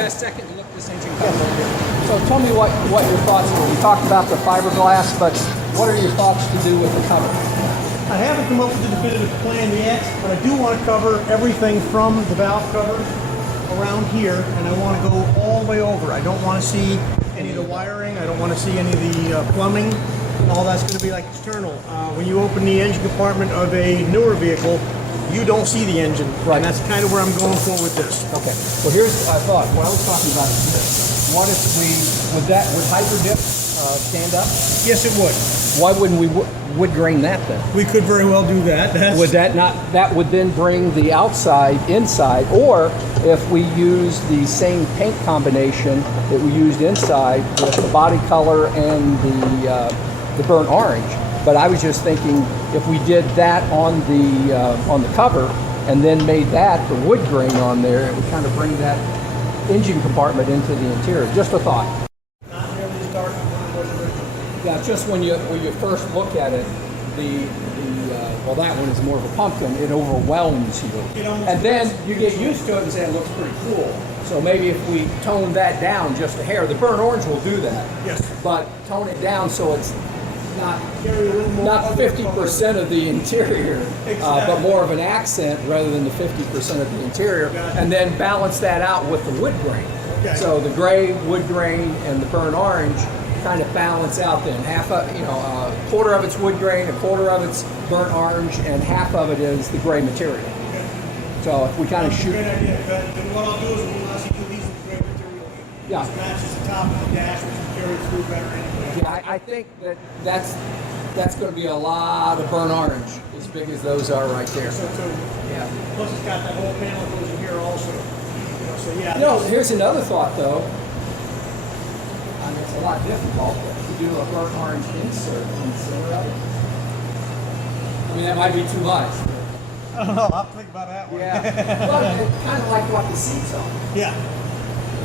got a second to look at this engine cover over here? So tell me what your thoughts were. We talked about the fiberglass, but what are your thoughts to do with the cover? I haven't come up with a definitive plan yet, but I do want to cover everything from the valve cover around here, and I want to go all the way over. I don't want to see any of the wiring. I don't want to see any of the plumbing. All that's going to be like external. When you open the engine compartment of a newer vehicle, you don't see the engine. Right. And that's kind of where I'm going for with this. Okay. Well, here's what I thought. What I was talking about is this. What if would hyper dip stand up? Yes, it would. Why wouldn't we wood grain that then? We could very well do that. That would then bring the outside inside, or if we use the same paint combination that we used inside with the body color and the burnt orange. But I was just thinking if we did that on the cover and then made that the wood grain on there, it would kind of bring that engine compartment into the interior. Just a thought. Not nearly as dark as it was originally. Yeah, just when you first look at it, well, that one is more of a pumpkin. It overwhelms you, and then you get used to it and say it looks pretty cool. So maybe if we tone that down just a hair, the burnt orange will do that. Yes. But tone it down so it's not 50% of the interior, but more of an accent rather than the 50% of the interior, and then balance that out with the wood grain. Okay. So the gray, wood grain, and the burnt orange kind of balance out. Then a quarter of it's wood grain, a quarter of it's burnt orange, and half of it is the gray material. Okay. So if we kind of shoot. Great idea. Then what I'll do is we'll actually do these in the gray material. Yeah. This matches the top of the dash, which will carry through better anyway. Yeah, I think that's going to be a lot of burnt orange, as big as those are right there. So too. Yeah. Plus it's got that whole panel that goes in here also. So yeah. No, here's another thought though. I mean, it's a lot difficult to do a burnt orange insert in the center of it. I mean, that might be too much. I don't know. I'll think about that one. Yeah. Well, it's kind of like what the seats are. Yeah. I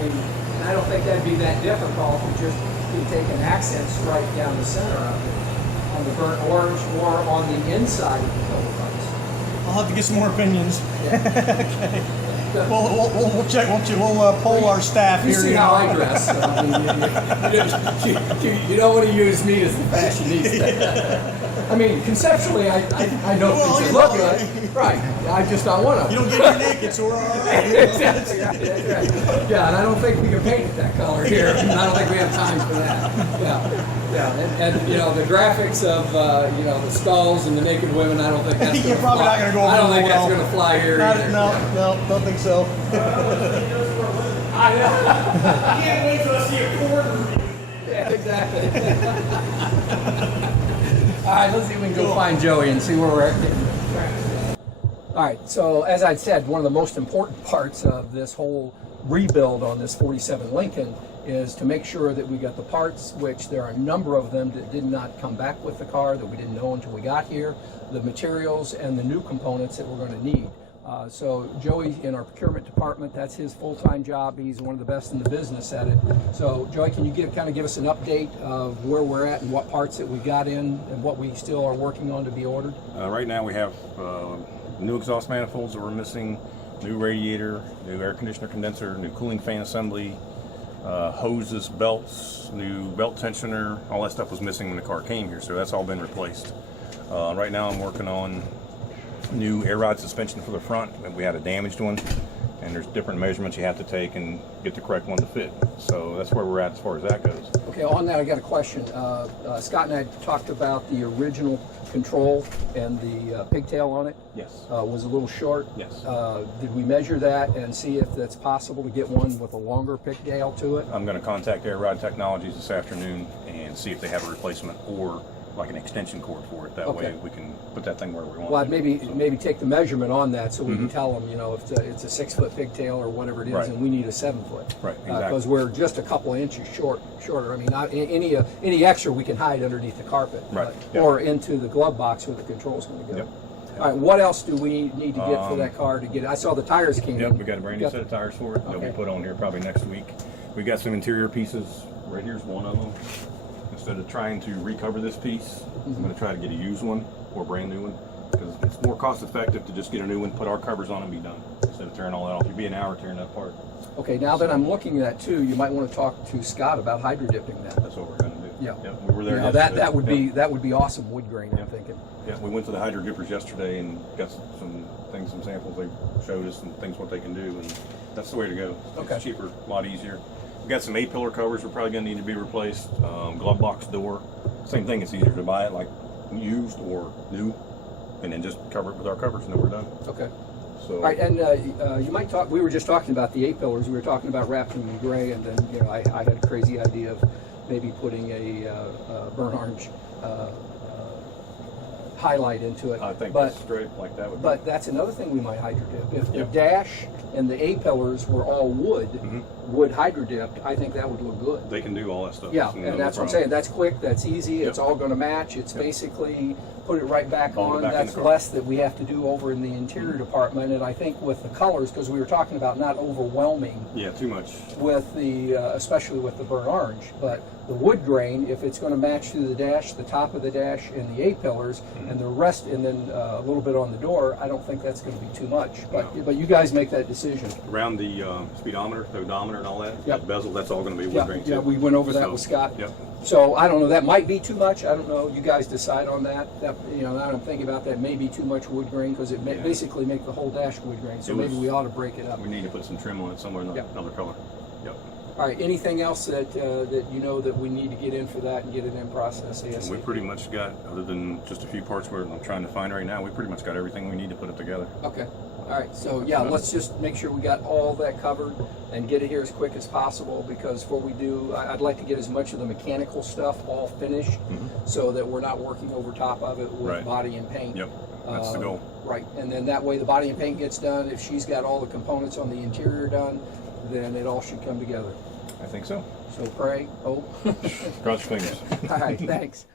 mean, and I don't think that'd be that difficult to just take an accent stripe down the center of it on the burnt orange or on the inside of the pillowcase. I'll have to get some more opinions. Yeah. Okay. We'll check. We'll poll our staff You here. see how I dress. So, I mean, you don't want to use me as the fashionista. I mean, conceptually, I know things that look good. Right. I just don't want to. You don't get me naked, so we're all right. Exactly. Yeah, and I don't think we can paint it that color here. And I don't think we have time for that. Yeah. And the graphics of the skulls and the naked women, I don't think that's You're probably not going to go over I don't think well. that's going to fly here either. No, don't think so. I know. Can't wait till I see a quarter. Yeah, exactly. All right, let's see if we can go find Joey and see where we're at. All right, so as I said, one of the most important parts of this whole rebuild on this 47 Lincoln is to make sure that we got the parts, which there are a number of them that did not come back with the car that we didn't know until we got here, the materials and the new components that we're going to need. So Joey in our procurement department, that's his full-time job. He's one of the best in the business at it. So Joey, can you give us an update of where we're at and what parts that we got in and what we still are working on to be ordered? Right now we have new exhaust manifolds that we're missing, new radiator, new air conditioner condenser, new cooling fan assembly, hoses, belts, new belt tensioner. All that stuff was missing when the car came here, so that's all been replaced. Right now I'm working on new air rod suspension for the front. We had a damaged one, and there's different measurements you have to take and get the correct one to fit. So that's where we're at as far as that goes. Okay, on that I got a question. Scott and I talked about the original control and the pigtail on it. Yes. Was a little short. Yes. Did we measure that and see if that's possible to get one with a longer pigtail to it? I'm going to contact Air Rod Technologies this afternoon and see if they have a replacement or like an extension cord for it. That way we can put that thing where we want. Well, I'd maybe take the measurement on that so we can tell them, if it's a 6-foot pigtail or whatever it is, Right. and we need a 7-foot. Right, exactly. Because we're just a couple of inches shorter. I mean, not any extra we can hide underneath the carpet, Right. or into the glove box where the control's going to go. Yep. All right, what else do we need to get for that car to get it? I saw the tires came Yep, in. we got a brand new set of tires for it. They'll be put on here probably next week. We got some interior pieces. Right here's one of them. Instead of trying to recover this piece, I'm going to try to get a used one or a brand new one because it's more cost effective to just get a new one, put our covers on and be done, instead of tearing all that off. You'd be an hour tearing that apart. Okay, now that I'm looking at that too, you might want to talk to Scott about hydro dipping that. That's what we're going to do. Yeah. Yep, we were there. Yeah, yesterday. that would be awesome wood grain, I'm thinking. Yeah, we went to the hydro dippers yesterday and got some samples. They showed us some things what they can do, and that's the way to go. Okay. It's cheaper, a lot easier. We got some A-pillar covers we're probably going to need to be replaced. Glove box door, same thing. It's easier to buy it like used or new, and then just cover it with our covers, and then we're done. Okay. So. All right, and you might talk. We were just talking about the A-pillars. We were talking about wrapping them in gray, and then I had a crazy idea of maybe putting a burnt orange highlight into it. I think but, that's straight like that would. But that's another thing we might hydro dip. If the dash and the A-pillars were all wood, wood hydro dipped, I think that would look good. They can do all that stuff. Yeah, no and that's what I'm problem. saying. That's quick. That's easy. It's all going to match. It's basically put it right back Hold it on. back in That's the car. less that we have to do over in the interior department. And I think with the colors, because we were talking about not overwhelming Yeah, too much. with the, especially with the burnt orange, but the wood grain, if it's going to match through the dash, the top of the dash, and the A-pillars, and the rest, and then a little bit on the door, I don't think that's going to be too much. But you guys make that decision. Around the speedometer, the odometer, and all that. Yep. That bezel, that's all going to be wood Yeah, grain too. yeah, we went over that So, with Scott. Yep. So I don't know. That might be too much. I don't know. You guys decide on that. That now that I'm thinking about that, may be too much wood grain because it may basically make the whole dash wood grain. So maybe we ought to break it up. We need to put some trim on it somewhere in another color. Yep. All right. Anything else that that you know that we need to get in for that and get it in process? And we pretty much got, other than just a few parts where I'm trying to find right now, we pretty much got everything we need to put it together. Okay. All right. So yeah, let's just make sure we got all that covered and get it here as quick as possible, because what we do, I'd like to get as much of the mechanical stuff all finished so that we're not working over top of it with body and paint. Yep. That's the goal. Right. And then that way the body and paint gets done. If she's got all the components on the interior done, then it all should come together. I think so. So pray, hope. Cross your fingers. All right. Thanks.